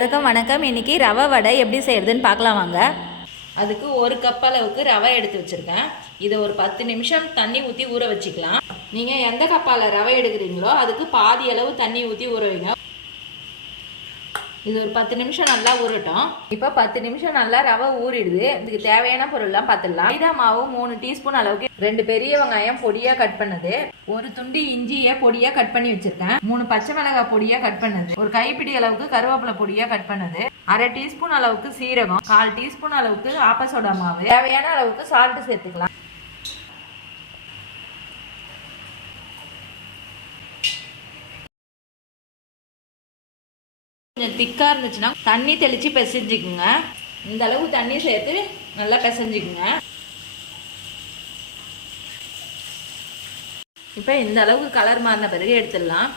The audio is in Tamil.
வணக்கம். இன்னைக்கு ரவை வடை எப்படி செய்யறதுன்னு பார்க்கலாம் வாங்க. அதுக்கு ஒரு கப் அளவுக்கு ரவை எடுத்து வச்சிருக்கேன். இதை ஒரு 10 நிமிஷம் தண்ணி ஊற்றி ஊற வச்சுக்கலாம். நீங்கள் எந்த கப்பால் ரவை எடுக்கிறீங்களோ அதுக்கு பாதி அளவு தண்ணி ஊற்றி ஊற வைங்க. இது ஒரு 10 நிமிஷம் நல்லா ஊறட்டும். இப்போ 10 நிமிஷம் நல்லா ரவை ஊறிடுது. இதுக்கு தேவையான பொருள்லாம் பார்த்துடலாம். மைதா மாவு 3 டீஸ்பூன் அளவுக்கு, 2 பெரிய வெங்காயம் பொடியாக கட் பண்ணது, ஒரு துண்டு இஞ்சியை பொடியாக கட் பண்ணி வச்சிருக்கேன், 3 பச்சை மிளகாய் பொடியாக கட் பண்ணது, ஒரு கைப்பிடி அளவுக்கு கருவேப்பிலை பொடியாக கட் பண்ணது, அரை டீஸ்பூன் அளவுக்கு சீரகம், 1/4 டீஸ்பூன் அளவுக்கு ஆப்பசோடா மாவு, தேவையான அளவுக்கு சால்ட் சேர்த்துக்கலாம். கொஞ்சம் திக்காக இருந்துச்சுன்னா தண்ணி தெளித்து பிசைஞ்சிக்குங்க. இந்த அளவு தண்ணி சேர்த்து நல்லா பிசைஞ்சிக்குங்க. இப்போ இந்த அளவுக்கு கலர் மாறின பிறகு எடுத்துடலாம்.